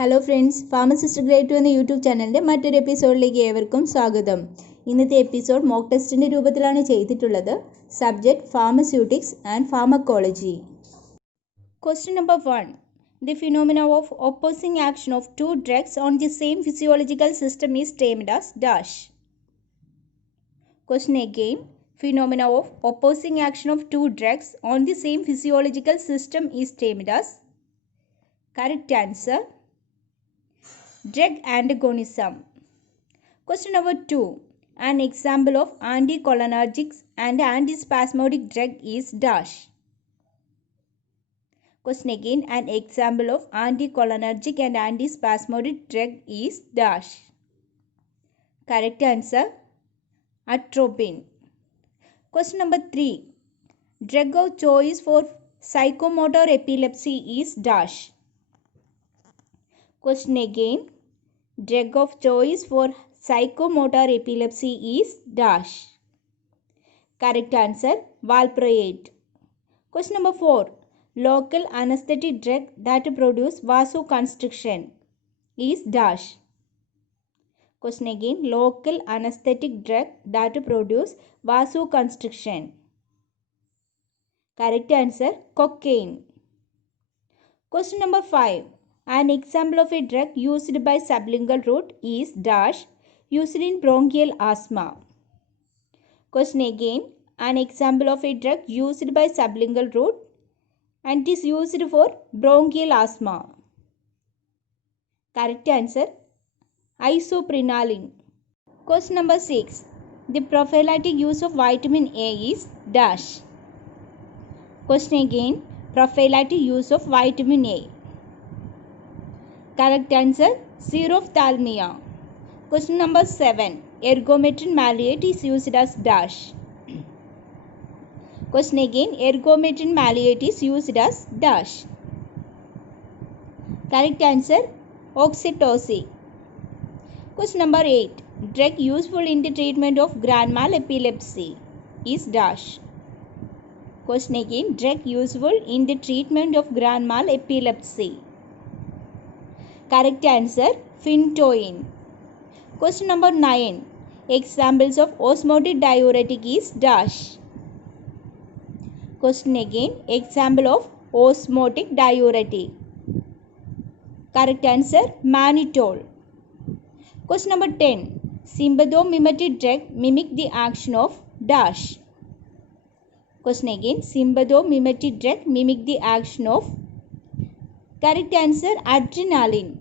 Hello friends, pharmacist grade 2 എന്ന YouTube ചാനലിൻ്റെ മറ്റൊരു എപ്പിസോഡിലേക്ക് ഏവർക്കും സ്വാഗതം. ഇന്നത്തെ എപ്പിസോഡ് മോക്ക് ടെസ്റ്റിൻ്റെ രൂപത്തിലാണ് ചെയ്തിട്ടുള്ളത്. Subject pharmaceutics and pharmacology. Question number 1. The phenomena of opposing action of two drugs on the same physiological system is termed as dash. Question again. Phenomena of opposing action of two drugs on the same physiological system is termed as. Correct answer, drug antagonism. Question number 2. An example of anticholinergic and antispasmodic drug is dash. Question again. An example of anticholinergic and antispasmodic drug is dash. Correct answer, atropine. Question number 3. Drug of choice for psychomotor epilepsy is dash. Question again. Drug of choice for psychomotor epilepsy is dash. Correct answer, valproate. Question number 4. Local anesthetic drug that produce vasoconstriction is dash. Question again. Local anesthetic drug that produce vasoconstriction. Correct answer, cocaine. Question number 5. An example of a drug used by sublingual route is dash, used in bronchial asthma. Question again. An example of a drug used by sublingual route and is used for bronchial asthma. Correct answer, isoprenaline. Question number 6. The prophylactic use of vitamin A is dash. Question again. Prophylactic use of vitamin A. Correct answer, xerophthalmia. Question number 7. Ergometrin maleate is used as dash. Question again. Ergometrin maleate is used as dash. Correct answer, oxytocin. Question number 8. Drug useful in the treatment of grand mal epilepsy is dash. Question again. Drug useful in the treatment of grand mal epilepsy. Correct answer, phenytoin. Question number 9. Examples of osmotic diuretic is dash. Question again. Example of osmotic diuretic. Correct answer, mannitol. Question number 10. Sympathomimetic drug mimic the action of dash. Question again. Sympathomimetic drug mimic the action of. Correct answer, adrenaline.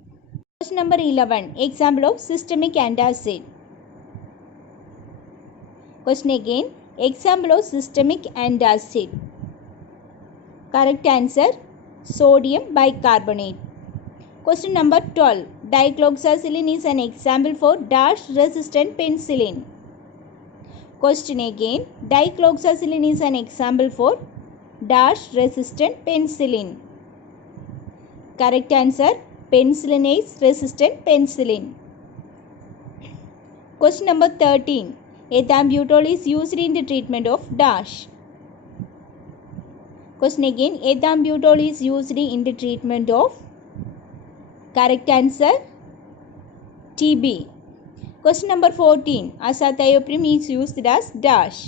Question number 11. Example of systemic antacid. Question again. Example of systemic antacid. Correct answer, sodium bicarbonate. Question number 12. Dicloxacillin is an example for dash resistant penicillin. Question again. Dicloxacillin is an example for dash resistant penicillin. Correct answer, penicillinase resistant penicillin. Question number 13. Ethambutol is used in the treatment of dash. Question again. Ethambutol is used in the treatment of. Correct answer, TB. Question number 14. Azathioprine is used as dash.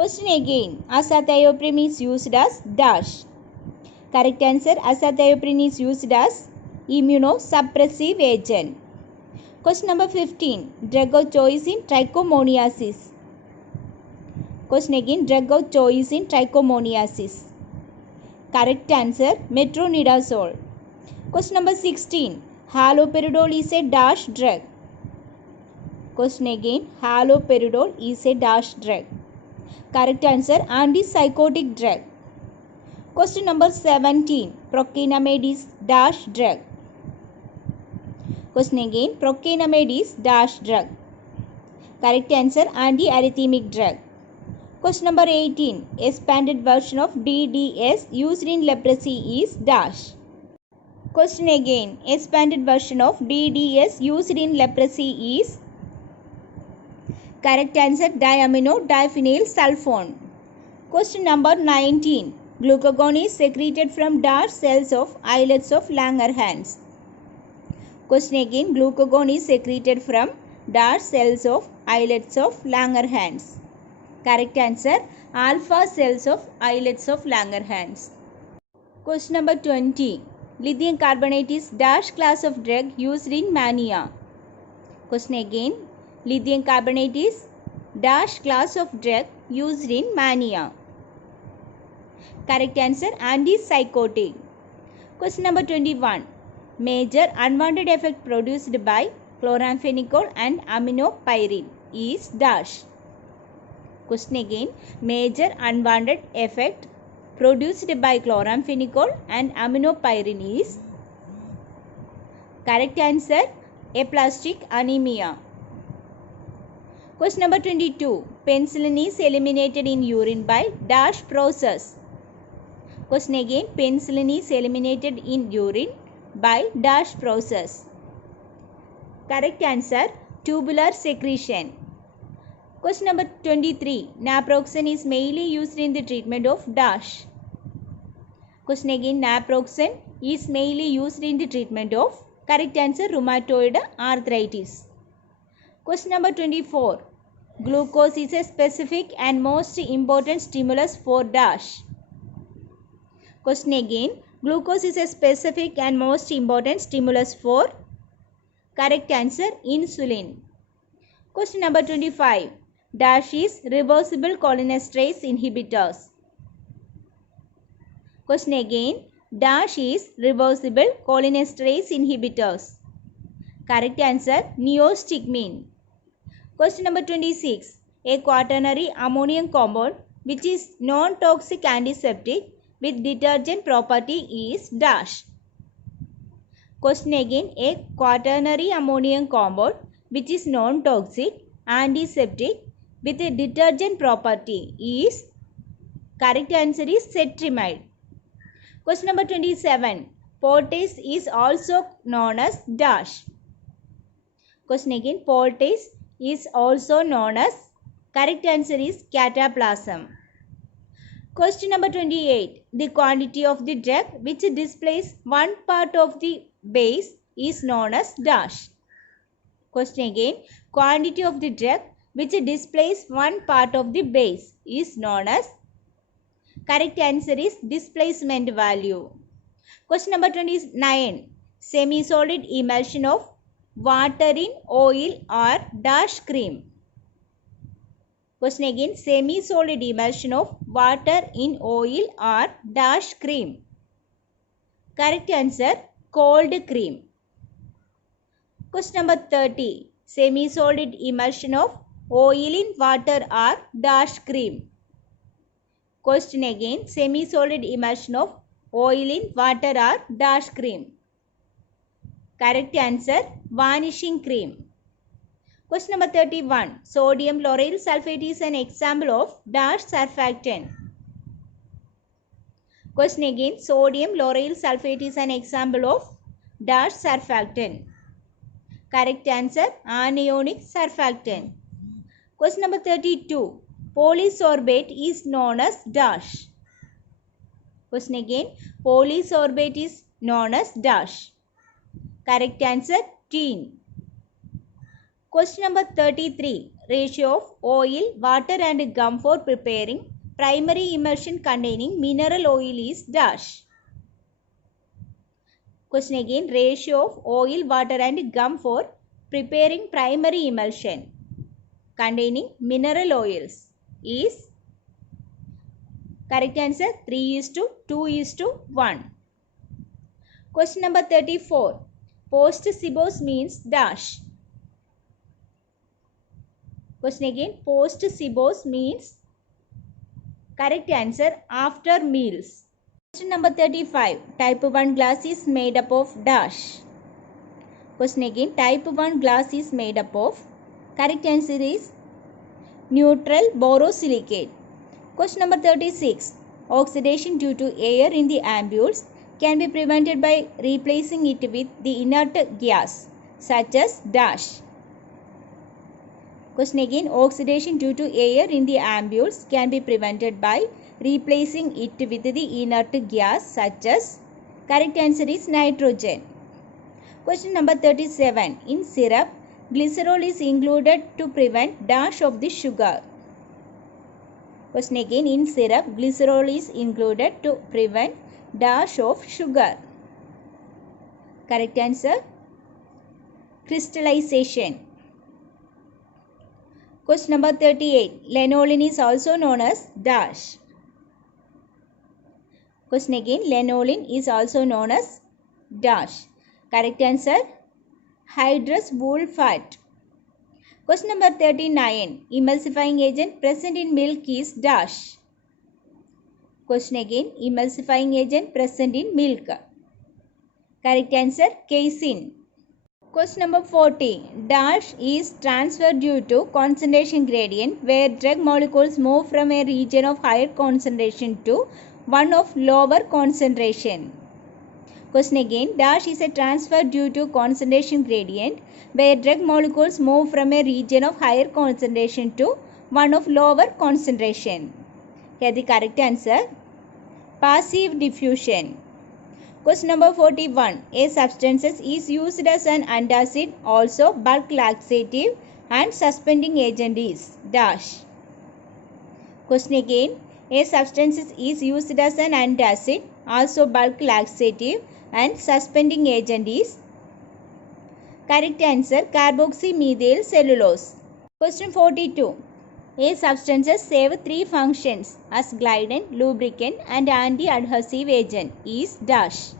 Question again. Azathioprine is used as dash. Correct answer, azathioprine is used as immunosuppressive agent. Question number 15. Drug of choice in trichomoniasis. Question again. Drug of choice in trichomoniasis. Correct answer, metronidazole. Question number 16. Haloperidol is a dash drug. Question again. Haloperidol is a dash drug. Correct answer, antipsychotic drug. Question number 17. Procainamide is dash drug. Question again. Procainamide is dash drug. Correct answer, antiarrhythmic drug. Question number 18. Expanded version of DDS used in leprosy is dash. Question again. Expanded version of DDS used in leprosy is. Correct answer, diamino diphenyl sulfone. Question number 19. Glucagon is secreted from dash cells of islets of Langerhans. Question again. Glucagon is secreted from dash cells of islets of Langerhans. Correct answer. Alpha cells of islets of Langerhans. Question number 20. Lithium carbonate is dash class of drug used in mania. Question again. Lithium carbonate is dash class of drug used in mania. Correct answer. Antipsychotic. Question number 21. Major unwanted effect produced by chloramphenicol and aminopyrine is dash. Question again. Major unwanted effect produced by chloramphenicol and aminopyrine is. Correct answer. Aplastic anemia. Question number 22. Penicillin is eliminated in urine by dash process. Question again. Penicillin is eliminated in urine by dash process. Correct answer. Tubular secretion. Question number 23. Naproxen is mainly used in the treatment of dash. Question again. Naproxen is mainly used in the treatment of. Correct answer. Rheumatoid arthritis. Question number 24. Glucose is a specific and most important stimulus for dash. Question again. Glucose is a specific and most important stimulus for. Correct answer. Insulin. Question number 25. Dash is reversible cholinesterase inhibitors. Question again. Dash is reversible cholinesterase inhibitors. Correct answer. Neostigmine. Question number 26. A quaternary ammonium compound which is non-toxic antiseptic with detergent property is dash. Question again. A quaternary ammonium compound which is non-toxic antiseptic with a detergent property is. Correct answer is cetrimide. Question number 27. Potasse is also known as dash. Question again. Potasse is also known as. Correct answer is cataplasm. Question number 28. The quantity of the drug which displays one part of the base is known as dash. Question again. Quantity of the drug which displays one part of the base is known as. Correct answer is displacement value. Question number 29. Semi-solid emulsion of water in oil or dash cream. Question again. Semi-solid emulsion of water in oil or dash cream. Correct answer. Cold cream. Question number 30. Semi-solid emulsion of oil in water or dash cream. Question again. Semi-solid emulsion of oil in water or dash cream. Correct answer. Vanishing cream. Question number 31. Sodium lauryl sulfate is an example of dash surfactant. Question again. Sodium lauryl sulfate is an example of dash surfactant. Correct answer. Anionic surfactant. Question number 32. Polysorbate is known as dash. Question again. Polysorbate is known as dash. Correct answer. Teen. Question number 33. Ratio of oil, water and gum for preparing primary emulsion containing mineral oil is dash. Question again. Ratio of oil, water and gum for preparing primary emulsion containing mineral oils is. Correct answer. 3:2:1. Question number 34. Post-Sibos means dash. Question again. Post-Sibos means. Correct answer. After meals. Question number 35. Type 1 glass is made up of dash. Question again. Type 1 glass is made up of. Correct answer is neutral borosilicate. Question number 36. Oxidation due to air in the ampules can be prevented by replacing it with the inert gas such as dash. Question again. Oxidation due to air in the ampules can be prevented by replacing it with the inert gas such as. Correct answer is nitrogen. Question number 37. In syrup, glycerol is included to prevent dash of the sugar. Question again. In syrup, glycerol is included to prevent dash of sugar. Correct answer, crystallization. Question number 38. Lanolin is also known as dash. Question again. Lanolin is also known as dash. Correct answer, hydrous wool fat. Question number 39. Emulsifying agent present in milk is dash. Question again. Emulsifying agent present in milk. Correct answer, casein. Question number 40. Dash is transferred due to concentration gradient where drug molecules move from a region of higher concentration to one of lower concentration. Question again. Dash is a transfer due to concentration gradient where drug molecules move from a region of higher concentration to one of lower concentration. Here the correct answer, passive diffusion. Question number 41. A substance is used as an antacid, also bulk laxative and suspending agent is dash. Question again. A substance is used as an antacid, also bulk laxative and suspending agent is. Correct answer, carboxymethyl cellulose. Question 42. A substances serve three functions as glidant, lubricant and anti-adhesive agent is dash.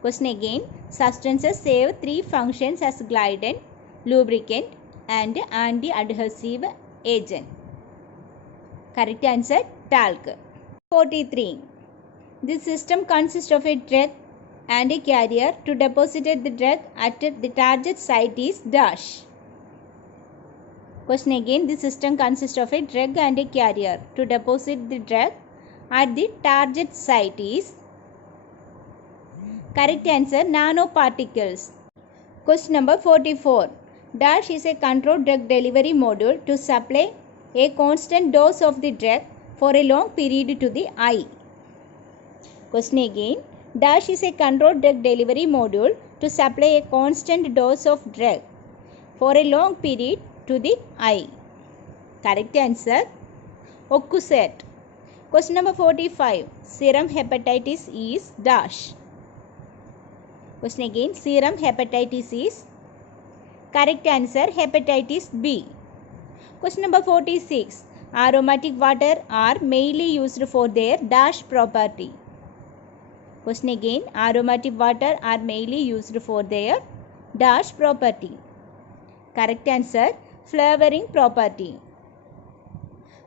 Question again. Substances serve three functions as glidant, lubricant and anti-adhesive agent. Correct answer, talc. 43. This system consists of a drug and a carrier. To deposit the drug at the target site is dash. Question again. This system consists of a drug and a carrier. To deposit the drug at the target site is. Correct answer, nanoparticles. Question number 44. Dash is a controlled drug delivery module to supply a constant dose of the drug for a long period to the eye. Question again. Dash is a controlled drug delivery module to supply a constant dose of drug for a long period to the eye. Correct answer, Ocusat. Question number 45. Serum hepatitis is dash. Question again. Serum hepatitis is. Correct answer, hepatitis B. Question number 46. Aromatic water are mainly used for their dash property. Question again. Aromatic water are mainly used for their dash property. Correct answer, flavoring property.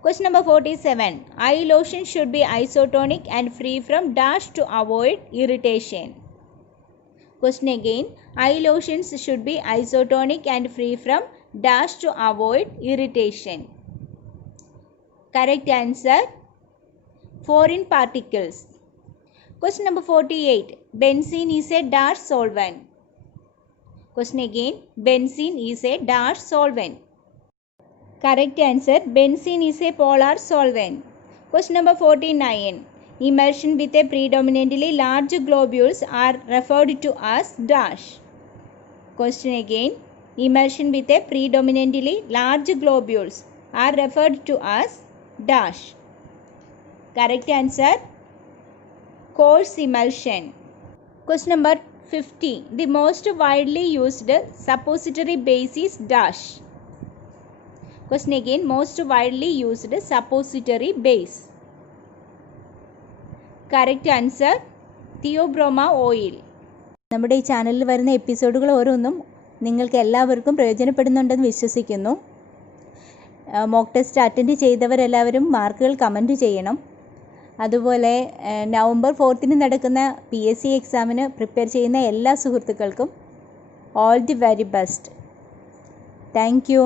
Question number 47. Eye lotion should be isotonic and free from dash to avoid irritation. Question again. Eye lotions should be isotonic and free from dash to avoid irritation. Correct answer, foreign particles. Question number 48. Benzene is a dash solvent. Question again. Benzene is a dash solvent. Correct answer, benzene is a polar solvent. Question number 49. Emulsion with a predominantly large globules are referred to as dash. Question again. Emulsion with a predominantly large globules are referred to as dash. Correct answer, coarse emulsion. Question number 50. The most widely used suppository base is dash. Question again. Most widely used suppository base. Correct answer, theobroma oil. നമ്മുടെ ഈ ചാനലിൽ വരുന്ന എപ്പിസോഡുകൾ ഓരോന്നും നിങ്ങൾക്ക് എല്ലാവർക്കും പ്രയോജനപ്പെടുന്നുണ്ടെന്ന് വിശ്വസിക്കുന്നു. Mock test attend ചെയ്തവരെല്ലാവരും മാർക്കുകൾ കമൻറ്റ് ചെയ്യണം. അതുപോലെ നവംബർ 4 നടക്കുന്ന PSC എക്സാമിന് പ്രിപ്പയർ ചെയ്യുന്ന എല്ലാ സുഹൃത്തുക്കൾക്കും all the very best. Thank you.